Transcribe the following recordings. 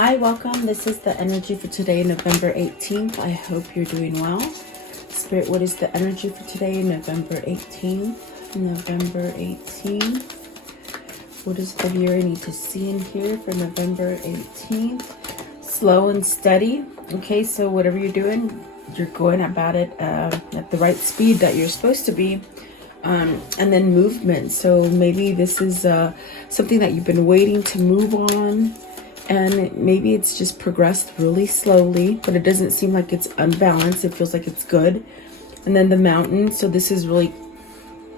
Hi, welcome. This is the energy for today, November 18th. I hope you're doing well. Spirit, what is the energy for today, November 18th? November 18th. What does the viewer need to see and hear for November 18th? Slow and steady. Okay, so whatever you're doing, you're going about it at the right speed that you're supposed to be. And then movement. So maybe this is something that you've been waiting to move on. And maybe it's just progressed really slowly, but it doesn't seem like it's unbalanced. It feels like it's good. And then the mountain. So this is really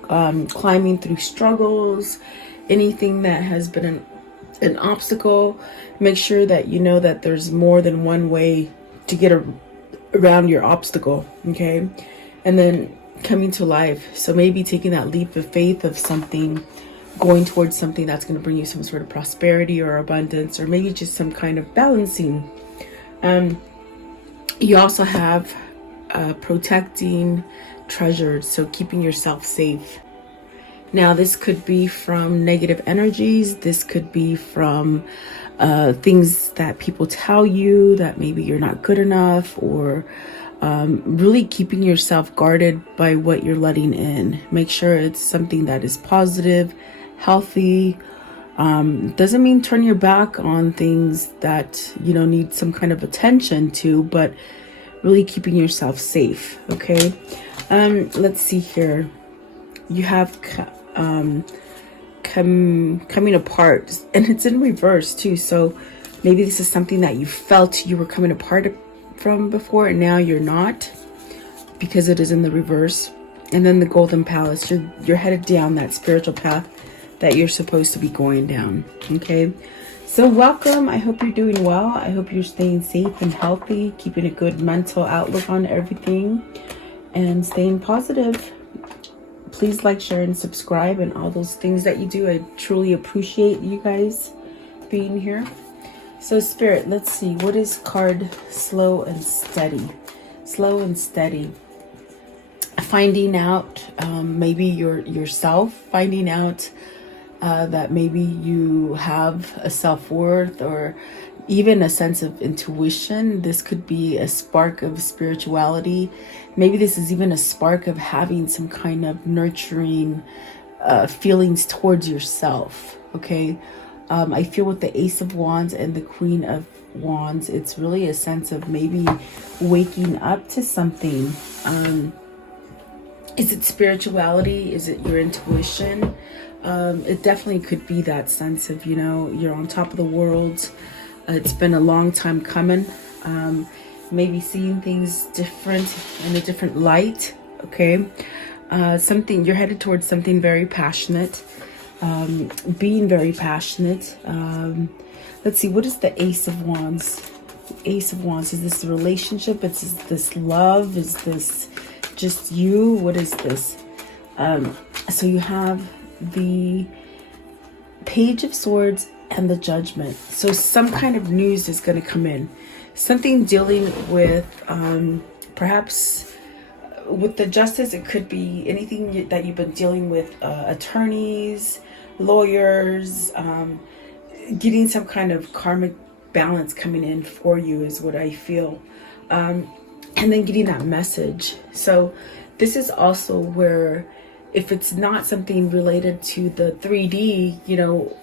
climbing through struggles, anything that has been an obstacle. Make sure that you know that there's more than one way to get around your obstacle, okay? And then coming to life. So maybe taking that leap of faith of something, going towards something that's going to bring you some sort of prosperity or abundance, or maybe just some kind of balancing. You also have protecting treasures, so keeping yourself safe. Now, this could be from negative energies. This could be from things that people tell you that maybe you're not good enough, or really keeping yourself guarded by what you're letting in. Make sure it's something that is positive, healthy. Doesn't mean turn your back on things that need some kind of attention to, but really keeping yourself safe. Okay. Let's see here. You have coming apart, and it's in reverse too. So maybe this is something that you felt you were coming apart from before, and now you're not, because it is in the reverse. And then the Golden Palace, you're headed down that spiritual path that you're supposed to be going down. Okay, so welcome. I hope you're doing well. I hope you're staying safe and healthy, keeping a good mental outlook on everything, and staying positive. Please like, share, and subscribe, and all those things that you do. I truly appreciate you guys being here. So Spirit, let's see, what is card slow and steady? Slow and steady. Finding out, maybe yourself, finding out that maybe you have a self-worth, or even a sense of intuition. This could be a spark of spirituality. Maybe this is even a spark of having some kind of nurturing feelings towards yourself. Okay. I feel with the Ace of Wands and the Queen of Wands, it's really a sense of maybe waking up to something. Is it spirituality? Is it your intuition? It definitely could be that sense of, you're on top of the world. It's been a long time coming. Maybe seeing things different, in a different light. Okay. You're headed towards something very passionate. Being very passionate. Let's see, what is the Ace of Wands? Ace of Wands, is this a relationship? Is this love? Is this just you? What is this? So you have the Page of Swords and the Judgment. So some kind of news is going to come in. Something dealing with, perhaps with the Justice, it could be anything that you've been dealing with, attorneys, lawyers, getting some kind of karmic balance coming in for you is what I feel. And then getting that message. So this is also where, if it's not something related to the 3D,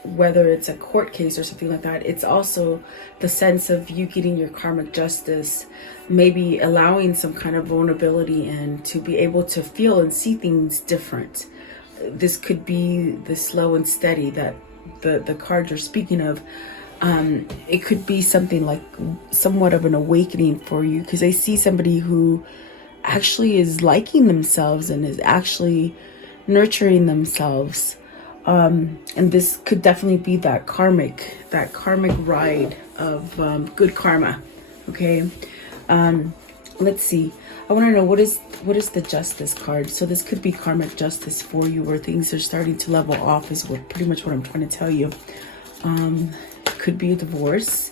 whether it's a court case or something like that, it's also the sense of you getting your karmic justice, maybe allowing some kind of vulnerability in to be able to feel and see things different. This could be the slow and steady that the card you're speaking of. It could be something like somewhat of an awakening for you, because I see somebody who actually is liking themselves and is actually nurturing themselves. And this could definitely be that karmic ride of good karma. Okay. Let's see. I want to know, what is the Justice card? So this could be karmic justice for you, or things are starting to level off, is pretty much what I'm trying to tell you. Could be a divorce.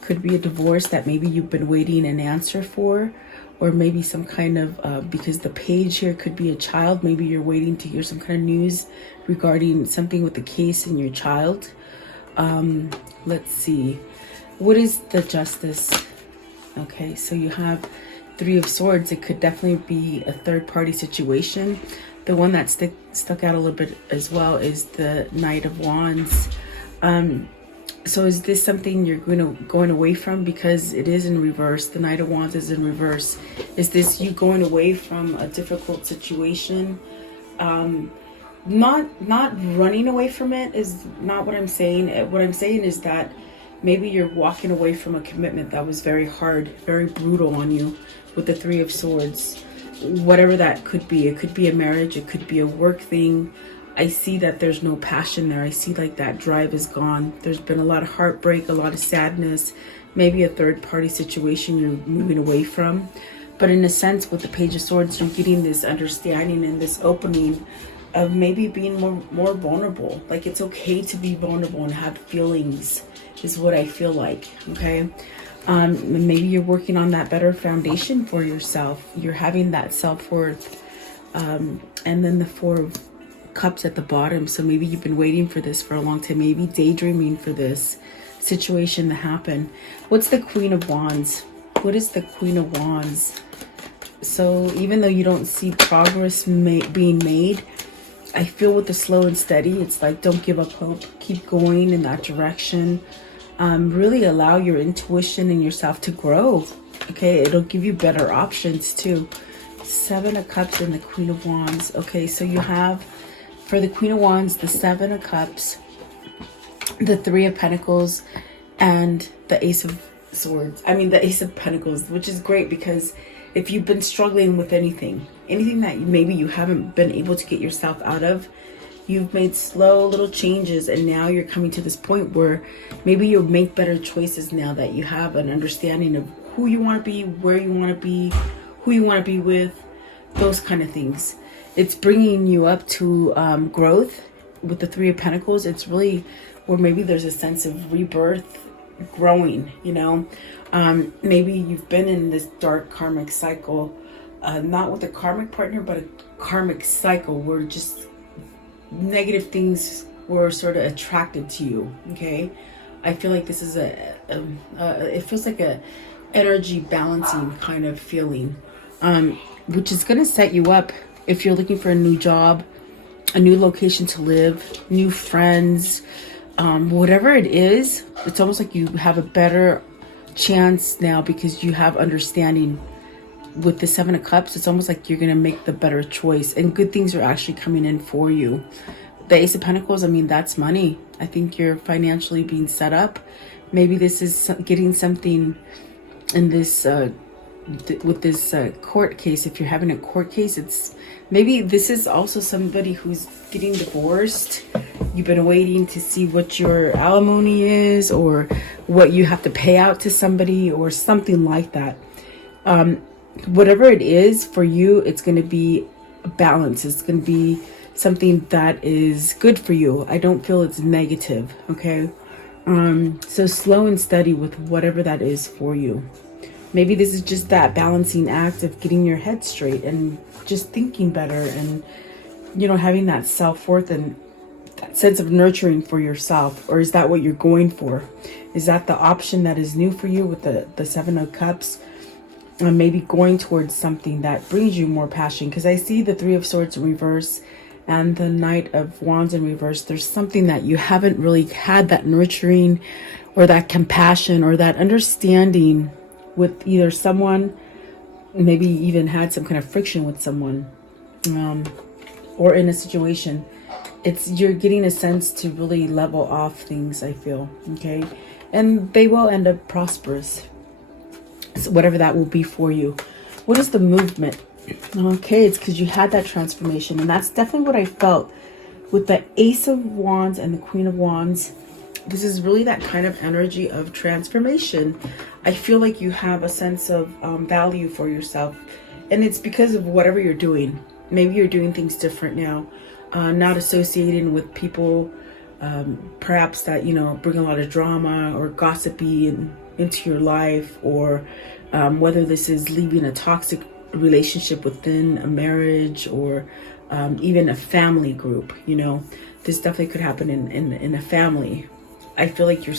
Could be a divorce that maybe you've been waiting an answer for, or maybe some kind of, because the Page here could be a child. Maybe you're waiting to hear some kind of news regarding something with the case in your child. Let's see. What is the justice? Okay, so you have Three of Swords. It could definitely be a third party situation. The one that stuck out a little bit as well is the Knight of Wands. So is this something you're going away from, because it is in reverse? The Knight of Wands is in reverse. Is this you going away from a difficult situation? Not running away from it is not what I'm saying. What I'm saying is that maybe you're walking away from a commitment that was very hard, very brutal on you with the Three of Swords. Whatever that could be. It could be a marriage. It could be a work thing. I see that there's no passion there. I see like that drive is gone. There's been a lot of heartbreak, a lot of sadness, maybe a third party situation you're moving away from. But in a sense, with the Page of Swords, you're getting this understanding and this opening of maybe being more vulnerable. Like, it's okay to be vulnerable and have feelings, is what I feel like. Okay. Maybe you're working on that better foundation for yourself. You're having that self-worth. And then the Four of Cups at the bottom. So maybe you've been waiting for this for a long time, maybe daydreaming for this situation to happen. What's the Queen of Wands? What is the Queen of Wands? So even though you don't see progress being made, I feel with the slow and steady, it's like, don't give up hope. Keep going in that direction. Really allow your intuition and yourself to grow. Okay, it'll give you better options too. Seven of Cups and the Queen of Wands. Okay, so you have, for the Queen of Wands, the Seven of Cups, the Three of Pentacles, and the Ace of Swords. I mean, the Ace of Pentacles, which is great, because if you've been struggling with anything that maybe you haven't been able to get yourself out of, you've made slow little changes, and now you're coming to this point where maybe you'll make better choices now that you have an understanding of who you want to be, where you want to be, who you want to be with, those kind of things. It's bringing you up to growth. With the Three of Pentacles, it's really where maybe there's a sense of rebirth, growing, you know. Maybe you've been in this dark karmic cycle, not with a karmic partner, but a karmic cycle where just negative things were sort of attracted to you. Okay, I feel like this is it feels like a energy balancing kind of feeling, which is going to set you up if you're looking for a new job, a new location to live, new friends, whatever it is. It's almost like you have a better chance now because you have understanding. With the Seven of Cups, it's almost like you're going to make the better choice, and good things are actually coming in for you. The Ace of Pentacles, I mean, that's money. I think you're financially being set up. Maybe this is getting something in this with this court case. If you're having a court case, it's maybe this is also somebody who's getting divorced. You've been waiting to see what your alimony is, or what you have to pay out to somebody, or something like that. Whatever it is for you, it's going to be a balance. It's going to be something that is good for you. I don't feel it's negative. Okay. So slow and steady with whatever that is for you. Maybe this is just that balancing act of getting your head straight and just thinking better, and, you know, having that self-worth and that sense of nurturing for yourself. Or is that what you're going for? Is that the option that is new for you with the Seven of Cups? Maybe going towards something that brings you more passion, because I see the Three of Swords in reverse and the Knight of Wands in reverse. There's something that you haven't really had that nurturing or that compassion or that understanding with either someone, maybe even had some kind of friction with someone, or in a situation. You're getting a sense to really level off things, I feel. Okay, and they will end up prosperous. So whatever that will be for you. What is the movement? Okay, it's because you had that transformation, and that's definitely what I felt with the Ace of Wands and the Queen of Wands. This is really that kind of energy of transformation. I feel like you have a sense of value for yourself, and it's because of whatever you're doing. Maybe you're doing things different now, not associating with people perhaps that, you know, bring a lot of drama or gossipy into your life, or whether this is leaving a toxic relationship within a marriage, or even a family group. You know, this definitely could happen in a family. I feel like you're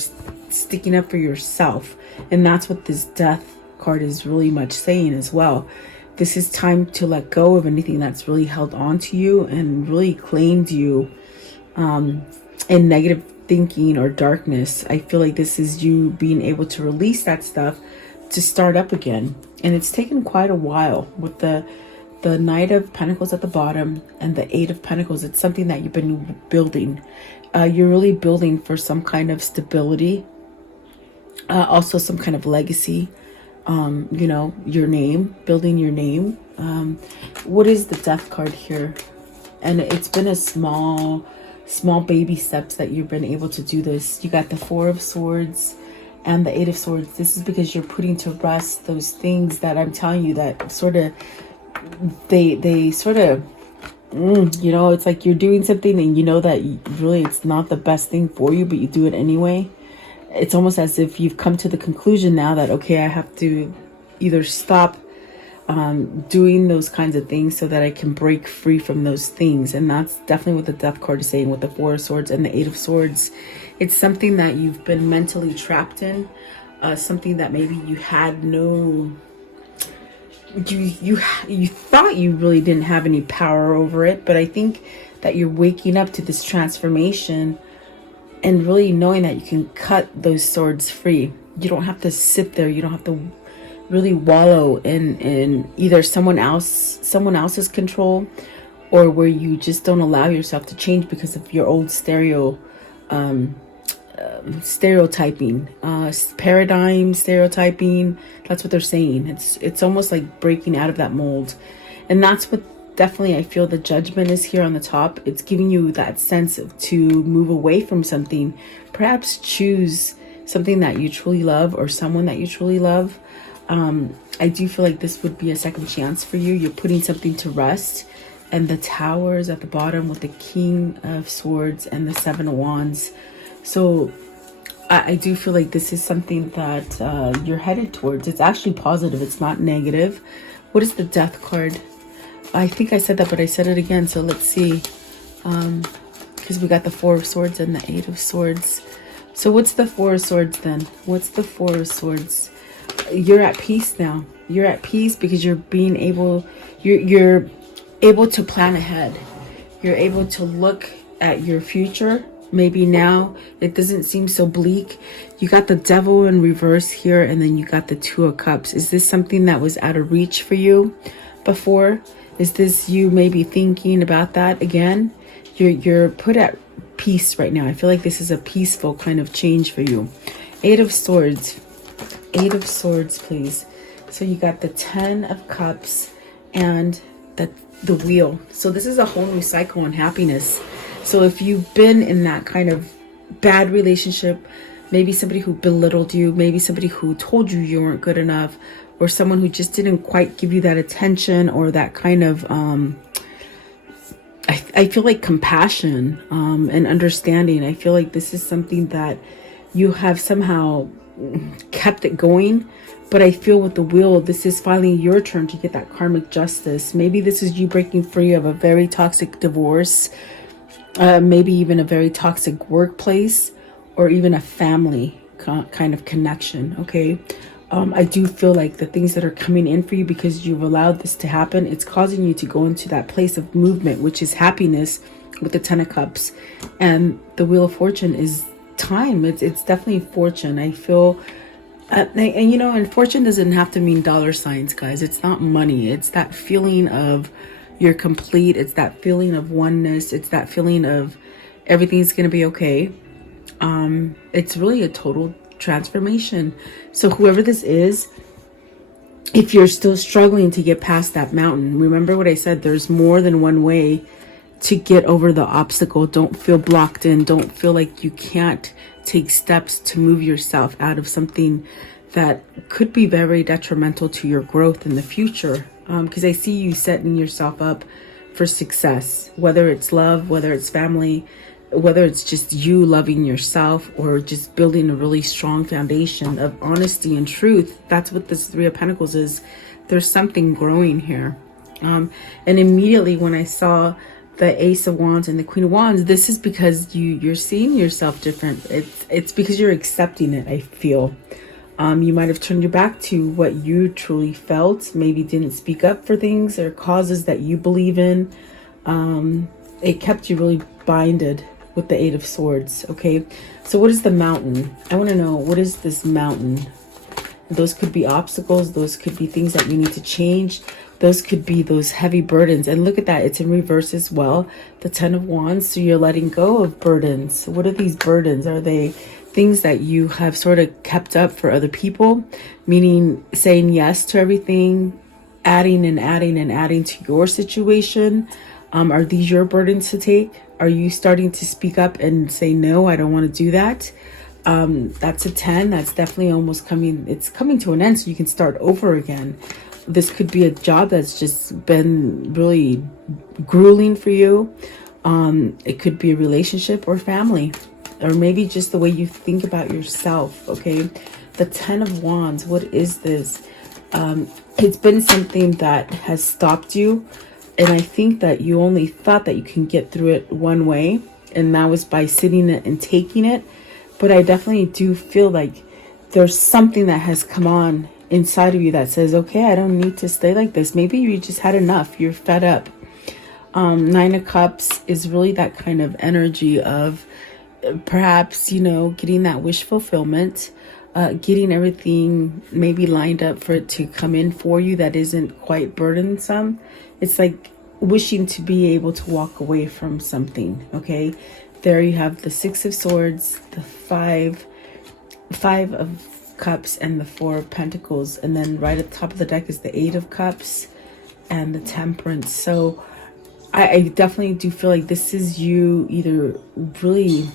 sticking up for yourself. And that's what this death card is really much saying as well. This is time to let go of anything that's really held on to you and really claimed you in negative thinking or darkness. I feel like this is you being able to release that stuff to start up again. And it's taken quite a while with the Knight of Pentacles at the bottom and the Eight of Pentacles. It's something that you've been building. You're really building for some kind of stability. Also some kind of legacy. You know, your name, building your name. What is the Death card here? And it's been a small baby steps that you've been able to do this. You got the Four of Swords and the Eight of Swords. This is because you're putting to rest those things that I'm telling you that sort of, they sort of, you know, it's like you're doing something and you know that really it's not the best thing for you, but you do it anyway. It's almost as if you've come to the conclusion now that, okay, I have to either stop doing those kinds of things so that I can break free from those things. And that's definitely what the Death card is saying with the Four of Swords and the Eight of Swords. It's something that you've been mentally trapped in, something that maybe you had no, you thought you really didn't have any power over it. But I think that you're waking up to this transformation and really knowing that you can cut those swords free. You don't have to sit there. You don't have to really wallow in either someone else's control, or where you just don't allow yourself to change because of your old stereotyping, paradigm stereotyping. That's what they're saying. It's almost like breaking out of that mold. And that's what definitely I feel the Judgment is here on the top. It's giving you that sense of to move away from something, perhaps choose something that you truly love or someone that you truly love. I do feel like this would be a second chance for you. You're putting something to rest. And the Tower is at the bottom with the King of Swords and the Seven of Wands. So I do feel like this is something that you're headed towards. It's actually positive. It's not negative. What is the Death card? I think I said that, but I said it again. So let's see. Because we got the Four of Swords and the Eight of Swords. So what's the Four of Swords then? What's the Four of Swords? You're at peace now. You're at peace because you're being able, you're able to plan ahead. You're able to look at your future. Maybe now it doesn't seem so bleak. You got the Devil in reverse here, and then you got the Two of Cups. Is this something that was out of reach for you before? Is this you maybe thinking about that again? You're put at peace right now. I feel like this is a peaceful kind of change for you. Eight of Swords. Eight of Swords, please. So you got the Ten of Cups and the Wheel. So this is a whole new cycle on happiness. So if you've been in that kind of bad relationship, maybe somebody who belittled you, maybe somebody who told you weren't good enough, or someone who just didn't quite give you that attention or that kind of, I feel like compassion and understanding. I feel like this is something that you have somehow kept it going. But I feel with the Wheel, this is finally your turn to get that karmic justice. Maybe this is you breaking free of a very toxic divorce, maybe even a very toxic workplace, or even a family kind of connection. Okay. I do feel like the things that are coming in for you because you've allowed this to happen, it's causing you to go into that place of movement, which is happiness with the Ten of Cups. And the Wheel of Fortune is time. It's definitely fortune. I feel, and you know, and fortune doesn't have to mean dollar signs, guys. It's not money. It's that feeling of you're complete. It's that feeling of oneness. It's that feeling of everything's going to be okay. It's really a total transformation. So whoever this is, if you're still struggling to get past that mountain, remember what I said, there's more than one way to get over the obstacle. Don't feel blocked in. Don't feel like you can't take steps to move yourself out of something that could be very detrimental to your growth in the future. Because I see you setting yourself up for success, whether it's love, whether it's family, whether it's just you loving yourself, or just building a really strong foundation of honesty and truth. That's what this Three of Pentacles is. There's something growing here. And immediately when I saw the Ace of Wands and the Queen of Wands, this is because you're seeing yourself different. It's because you're accepting it, I feel. You might have turned your back to what you truly felt, maybe didn't speak up for things or causes that you believe in. It kept you really binded with the Eight of Swords, okay? So what is the mountain? I want to know, what is this mountain? Those could be obstacles. Those could be things that you need to change. Those could be those heavy burdens. And look at that. It's in reverse as well. The Ten of Wands. So you're letting go of burdens. What are these burdens? Are they things that you have sort of kept up for other people? Meaning saying yes to everything, adding and adding and adding to your situation. Are these your burdens to take? Are you starting to speak up and say, no, I don't want to do that? That's a 10. That's definitely almost coming. It's coming to an end, so you can start over again. This could be a job that's just been really grueling for you. It could be a relationship or family, or maybe just the way you think about yourself. Okay. The 10 of Wands. What is this? It's been something that has stopped you. And I think that you only thought that you can get through it one way, and that was by sitting it and taking it. But I definitely do feel like there's something that has come on inside of you that says, okay, I don't need to stay like this. Maybe you just had enough. You're fed up. Nine of Cups is really that kind of energy of perhaps, getting that wish fulfillment, getting everything maybe lined up for it to come in for you that isn't quite burdensome. It's like wishing to be able to walk away from something, okay? There you have the Six of Swords, the five of Cups, and the Four of Pentacles. And then right at the top of the deck is the Eight of Cups and the Temperance. So I definitely do feel like this is you either really,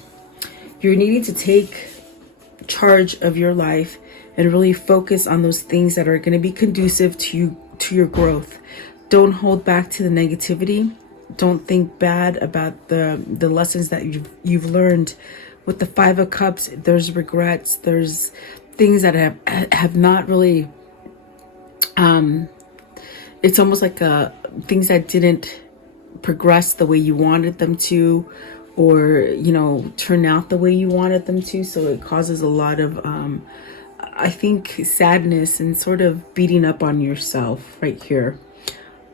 you're needing to take charge of your life and really focus on those things that are going to be conducive to your growth. Don't hold back to the negativity. Don't think bad about the lessons that you've learned. With the Five of Cups, there's regrets. There's things that have not really. It's almost like things that didn't progress the way you wanted them to, or turn out the way you wanted them to. So it causes a lot of, I think, sadness and sort of beating up on yourself right here.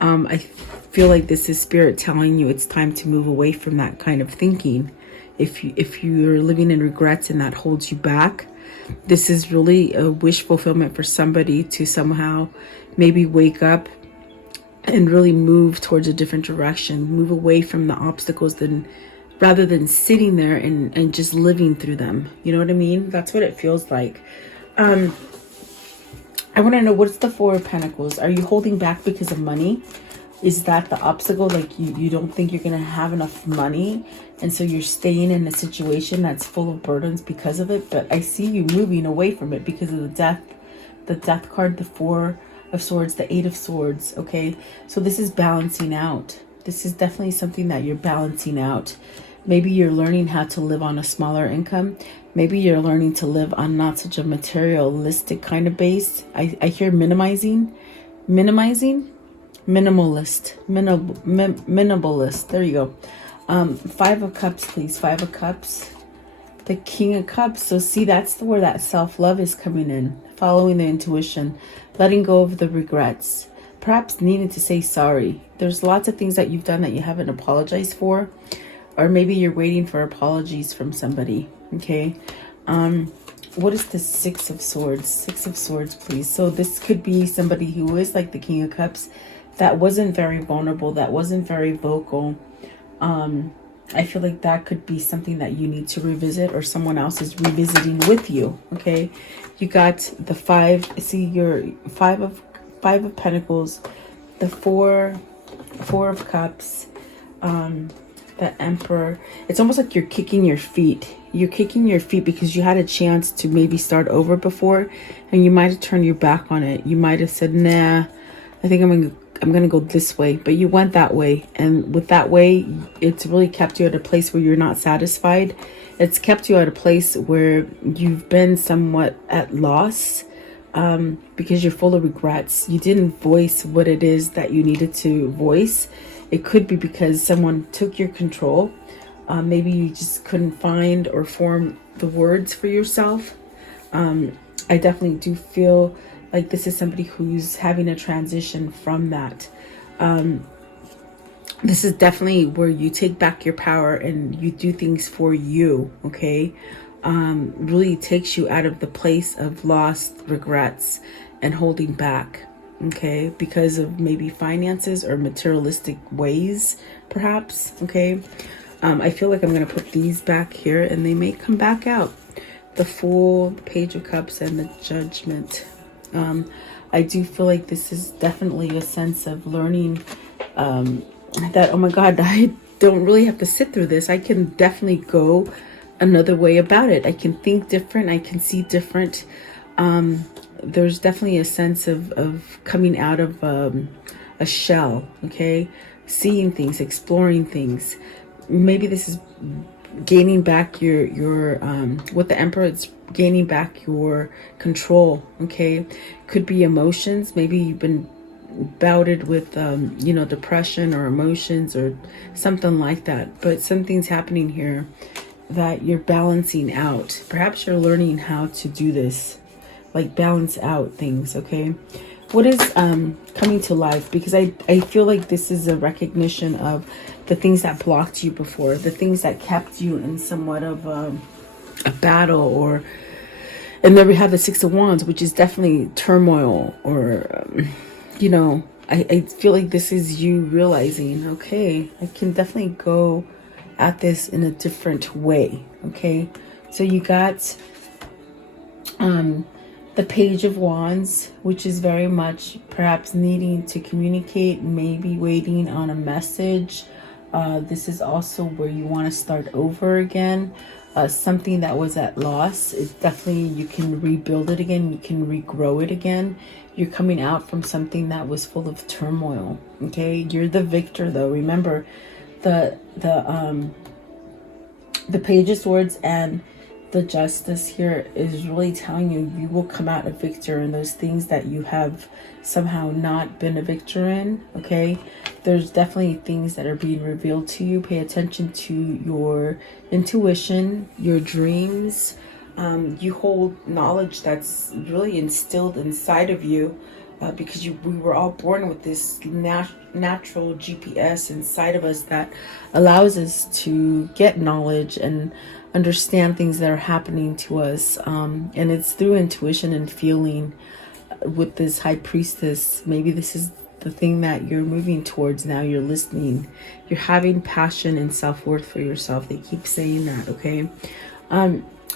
I feel like this is Spirit telling you it's time to move away from that kind of thinking. If you're living in regrets and that holds you back, this is really a wish fulfillment for somebody to somehow maybe wake up and really move towards a different direction, move away from the obstacles rather than sitting there and just living through them. You know what I mean? That's what it feels like. I want to know, what's the Four of Pentacles? Are you holding back because of money? Is that the obstacle? Like you don't think you're going to have enough money, and so you're staying in a situation that's full of burdens because of it. But I see you moving away from it because of the death card, the Four of Swords, the Eight of Swords. Okay, so this is balancing out. This is definitely something that you're balancing out. Maybe you're learning how to live on a smaller income. Maybe you're learning to live on not such a materialistic kind of base. I hear minimalist, minimalist. There you go. Five of Cups, please. Five of Cups. The King of Cups. So see, that's where that self-love is coming in. Following the intuition. Letting go of the regrets. Perhaps needing to say sorry. There's lots of things that you've done that you haven't apologized for. Or maybe you're waiting for apologies from somebody. Okay. What is the Six of Swords? Six of Swords, please. So this could be somebody who is like the King of Cups, that wasn't very vulnerable, that wasn't very vocal. I feel like that could be something that you need to revisit, or someone else is revisiting with you. Okay. You got the five. See, your five of Pentacles, the four of Cups, the Emperor. It's almost like you're kicking your feet. You're kicking your feet because you had a chance to maybe start over before, and you might have turned your back on it. You might have said, nah, I think I'm gonna go this way, but you went that way, and with that way, it's really kept you at a place where you're not satisfied. It's kept you at a place where you've been somewhat at loss, because you're full of regrets. You didn't voice what it is that you needed to voice, it could be because someone took your control. Maybe you just couldn't find or form the words for yourself. I definitely do feel like this is somebody who's having a transition from that. This is definitely where you take back your power and you do things for you, okay? Really takes you out of the place of lost regrets and holding back, okay? Because of maybe finances or materialistic ways, perhaps, okay? I feel like I'm going to put these back here and they may come back out. The Fool, the Page of Cups, and the Judgment. I do feel like this is definitely a sense of learning that, oh my God, I don't really have to sit through this. I can definitely go another way about it. I can think different. I can see different. There's definitely a sense of coming out of a shell, okay? Seeing things, exploring things. Maybe this is gaining back your with the Emperor, it's gaining back your control, okay? Could be emotions. Maybe you've been bouted with depression or emotions or something like that, but something's happening here that you're balancing out. Perhaps you're learning how to do this, like balance out things, okay? What is coming to life? Because I feel like this is a recognition of the things that blocked you before, the things that kept you in somewhat of a battle, and then we have the Six of Wands, which is definitely turmoil, or I feel like this is you realizing, okay, I can definitely go at this in a different way, okay? So you got the Page of Wands, which is very much perhaps needing to communicate, maybe waiting on a message. This is also where you want to start over again. Something that was at loss, it definitely, you can rebuild it again, you can regrow it again. You're coming out from something that was full of turmoil, okay? You're the victor, though. Remember, the Page of Swords and the Justice here is really telling you you will come out a victor in those things that you have somehow not been a victor in, okay? There's definitely things that are being revealed to you. Pay attention to your intuition, your dreams. You hold knowledge that's really instilled inside of you because we were all born with this natural GPS inside of us that allows us to get knowledge and understand things that are happening to us. And it's through intuition and feeling. With this High Priestess, maybe this is the thing that you're moving towards now. You're listening. You're having passion and self-worth for yourself. They keep saying that, okay?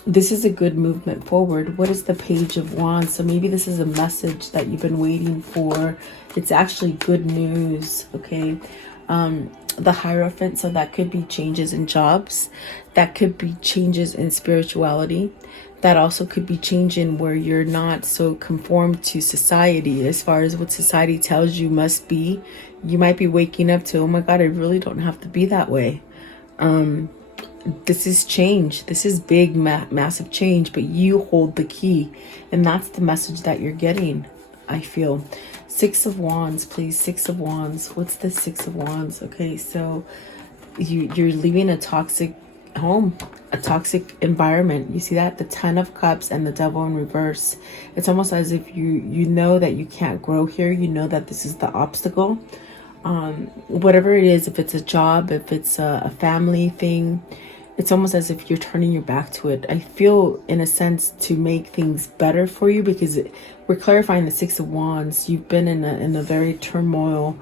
This is a good movement forward. What is the Page of Wands? So maybe this is a message that you've been waiting for. It's actually good news, okay? The Hierophant, so that could be changes in jobs. That could be changes in spirituality. That also could be changing where you're not so conformed to society as far as what society tells you must be. You might be waking up to, oh my God, I really don't have to be that way. This is change. This is big, massive change, but you hold the key. And that's the message that you're getting, I feel. Six of Wands, please. Six of Wands. What's the Six of Wands? Okay, so you're leaving a toxic home, a toxic environment. You see that? The Ten of Cups and the Devil in reverse. It's almost as if you know that you can't grow here. You know that this is the obstacle. Whatever it is, if it's a job, if it's a family thing, it's almost as if you're turning your back to it. I feel, in a sense, to make things better for you, because we're clarifying the Six of Wands. You've been in a very turmoil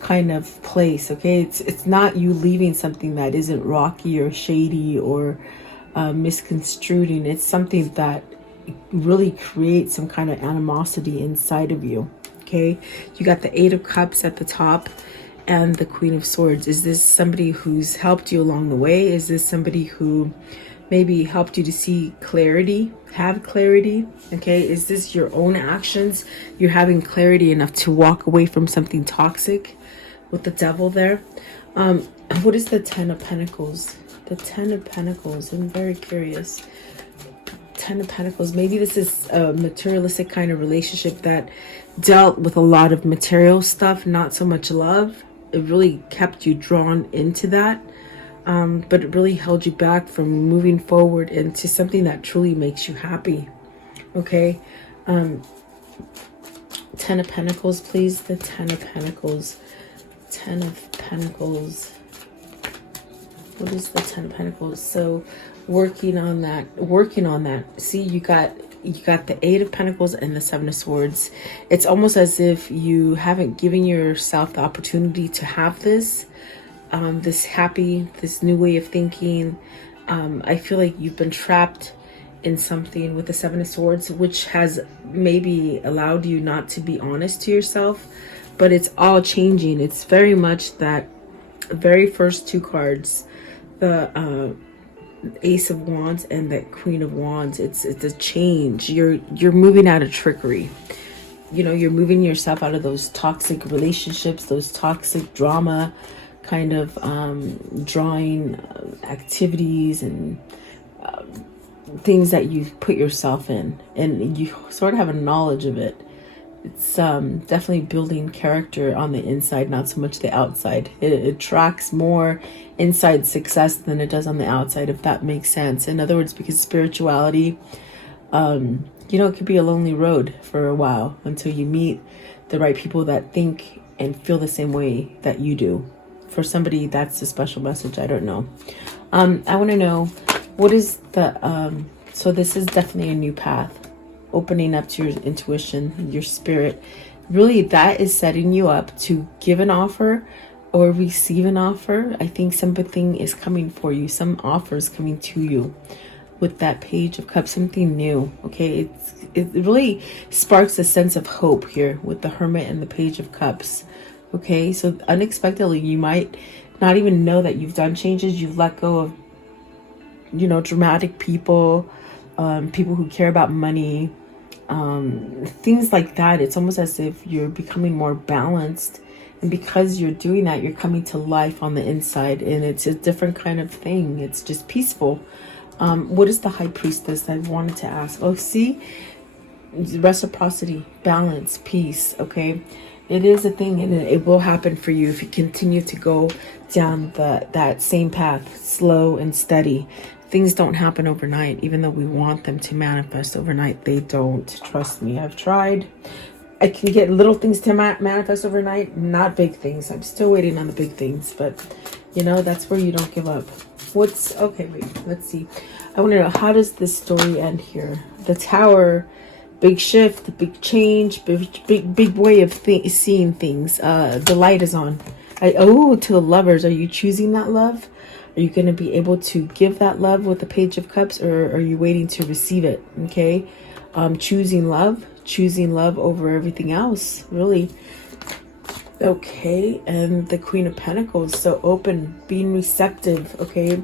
kind of place, okay? It's not you leaving something that isn't rocky or shady or misconstruing. It's something that really creates some kind of animosity inside of you, okay? You got the Eight of Cups at the top and the Queen of Swords. Is this somebody who's helped you along the way? Is this somebody who maybe helped you to see clarity, have clarity? Okay, is this your own actions? You're having clarity enough to walk away from something toxic with the Devil there. What is the Ten of Pentacles? The Ten of Pentacles, I'm very curious. Ten of Pentacles, maybe this is a materialistic kind of relationship that dealt with a lot of material stuff, not so much love. it really kept you drawn into that. But it really held you back from moving forward into something that truly makes you happy. Okay. 10 of Pentacles, please. The 10 of Pentacles. 10 of Pentacles. What is the 10 of Pentacles? So working on that. See, you got the 8 of Pentacles and the 7 of Swords. It's almost as if you haven't given yourself the opportunity to have this this new way of thinking. I feel like you've been trapped in something with the 7 of Swords, which has maybe allowed you not to be honest to yourself, but it's all changing. It's very much that very first 2 cards, the Ace of Wands and the Queen of Wands. It's a change. You're moving out of trickery. You know, you're moving yourself out of those toxic relationships, those toxic drama kind of drawing activities and things that you put yourself in, and you sort of have a knowledge of it. It's definitely building character on the inside, not so much the outside. It attracts more inside success than it does on the outside, if that makes sense. In other words, because spirituality, you know, it could be a lonely road for a while until you meet the right people that think and feel the same way that you do. For somebody, that's a special message. I don't know. I want to know, what is the, so this is definitely a new path, opening up to your intuition, your spirit. Really, that is setting you up to give an offer or receive an offer. I think something is coming for you. Some offer is coming to you with that Page of Cups, something new. Okay, it really sparks a sense of hope here with the Hermit and the Page of Cups. Okay, so unexpectedly, you might not even know that you've done changes. You've let go of, you know, dramatic people, people who care about money, things like that. It's almost as if you're becoming more balanced. And because you're doing that, you're coming to life on the inside. And it's a different kind of thing. It's just peaceful. What is the High Priestess? I wanted to ask. Oh, see? Reciprocity, balance, peace. Okay. It is a thing, and it will happen for you if you continue to go down that same path, slow and steady. Things don't happen overnight, even though we want them to manifest overnight. They don't. Trust me, I've tried. I can get little things to manifest overnight, not big things. I'm still waiting on the big things, but you know, that's where you don't give up. Okay, wait, let's see. I want to know, how does this story end here? The Tower. Big shift, big change, big way of seeing things. The light is on. To the Lovers, are you choosing that love? Are you going to be able to give that love with the Page of Cups, or are you waiting to receive it? Okay, choosing love over everything else, really. Okay, and the Queen of Pentacles, so open, being receptive. Okay,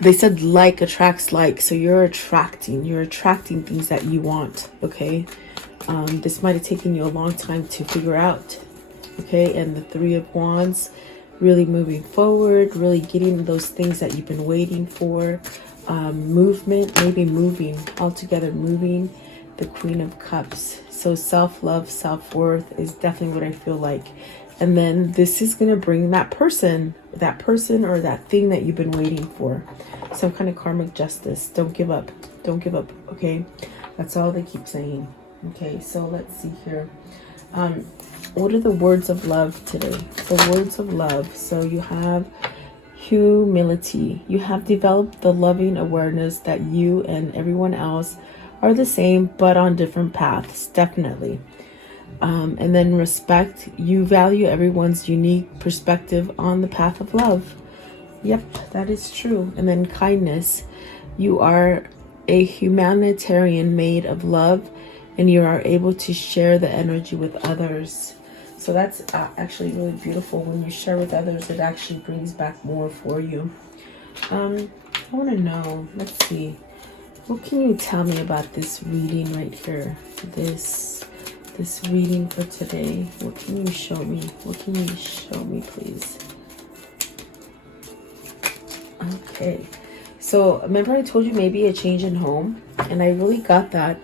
they said like attracts like, so you're attracting things that you want. Okay, this might have taken you a long time to figure out. Okay, and the Three of Wands, really moving forward, really getting those things that you've been waiting for. Movement, maybe moving altogether, moving. The Queen of Cups, so self-love, self-worth is definitely what I feel like. And then this is going to bring that person or that thing that you've been waiting for. Some kind of karmic justice. Don't give up. Don't give up. Okay. That's all they keep saying. Okay. So let's see here. What are the words of love today? The words of love. So you have humility. You have developed the loving awareness that you and everyone else are the same, but on different paths. Definitely. And then respect. You value everyone's unique perspective on the path of love. Yep, that is true. And then kindness. You are a humanitarian made of love, and you are able to share the energy with others. So that's actually really beautiful. When you share with others, it actually brings back more for you. I want to know, let's see. What can you tell me about this reading right here? This reading for today. What can you show me? What can you show me, please? Okay. So remember I told you maybe a change in home, and I really got that.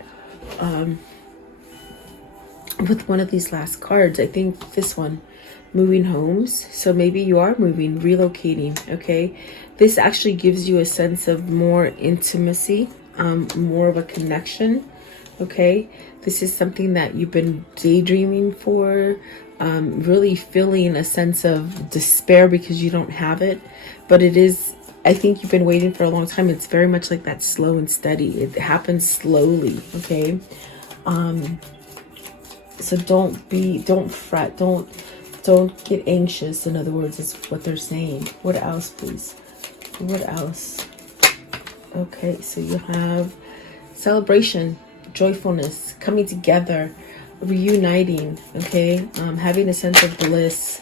with one of these last cards. I think this one, moving homes. So maybe you are moving, relocating. Okay, this actually gives you a sense of more intimacy, more of a connection. Okay, this is something that you've been daydreaming for, really feeling a sense of despair because you don't have it, but it is, I think you've been waiting for a long time. It's very much like that, slow and steady. It happens slowly. Okay, so don't fret, don't get anxious, in other words, is what they're saying. What else, please? What else? Okay, so you have celebration, joyfulness, coming together, reuniting. Okay, having a sense of bliss,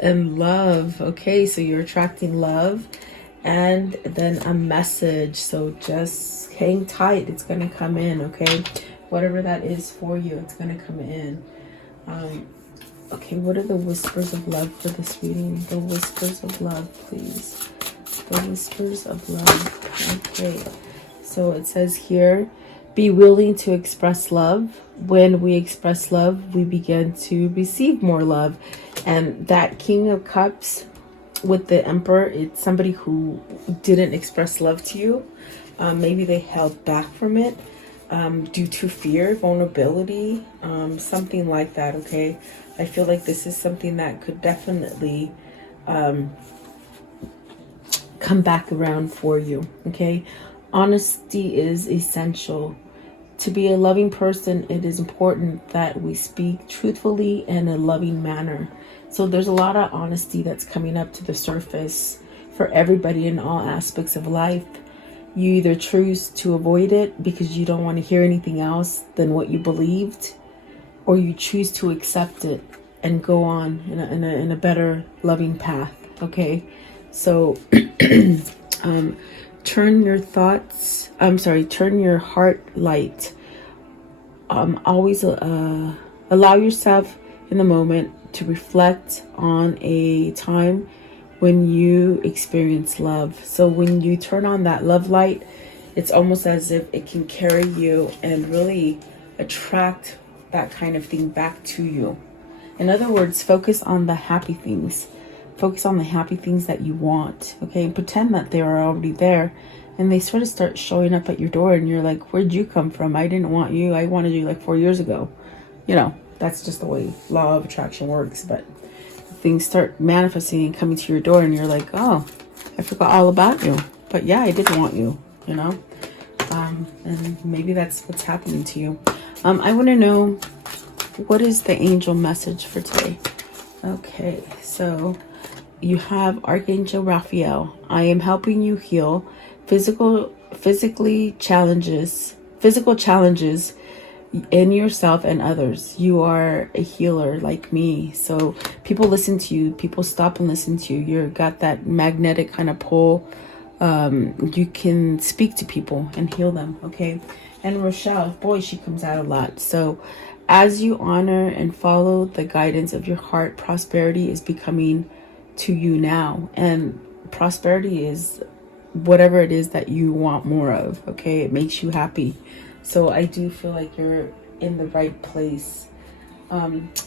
and love. Okay, so you're attracting love, and then a message. So just hang tight, it's gonna come in. Okay, whatever that is for you, it's gonna come in. Okay, what are the whispers of love for this reading? The whispers of love, please. The whispers of love. Okay, so it says here, be willing to express love. When we express love, we begin to receive more love. And that King of Cups with the Emperor, it's somebody who didn't express love to you. Maybe they held back from it due to fear, vulnerability, something like that. Okay, I feel like this is something that could definitely come back around for you. Okay, honesty is essential. To be a loving person, it is important that we speak truthfully and in a loving manner. So there's a lot of honesty that's coming up to the surface for everybody in all aspects of life. You either choose to avoid it because you don't want to hear anything else than what you believed, or you choose to accept it and go on in a better loving path. Okay, so turn your heart light. Always allow yourself in the moment to reflect on a time when you experience love. So when you turn on that love light, it's almost as if it can carry you and really attract that kind of thing back to you. In other words, focus on the happy things. Focus on the happy things that you want. Okay, and pretend that they are already there, and they sort of start showing up at your door, and you're like, where'd you come from? I didn't want you. I wanted you like 4 years ago. You know, that's just the way law of attraction works. But things start manifesting and coming to your door, and you're like, oh, I forgot all about you. But yeah, I did want you, you know. And maybe that's what's happening to you. I want to know, what is the angel message for today? Okay, so you have Archangel Raphael. I am helping you heal physical challenges in yourself and others. You are a healer like me. So people listen to you. People stop and listen to you. You've got that magnetic kind of pull. You can speak to people and heal them. Okay. And Rochelle, boy, she comes out a lot. So as you honor and follow the guidance of your heart, prosperity is becoming to you now. And prosperity is whatever it is that you want more of. Okay. It makes you happy. So I do feel like you're in the right place.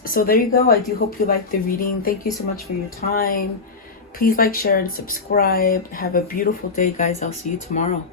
So there you go. I do hope you liked the reading. Thank you so much for your time. Please like, share, and subscribe. Have a beautiful day, guys. I'll see you tomorrow.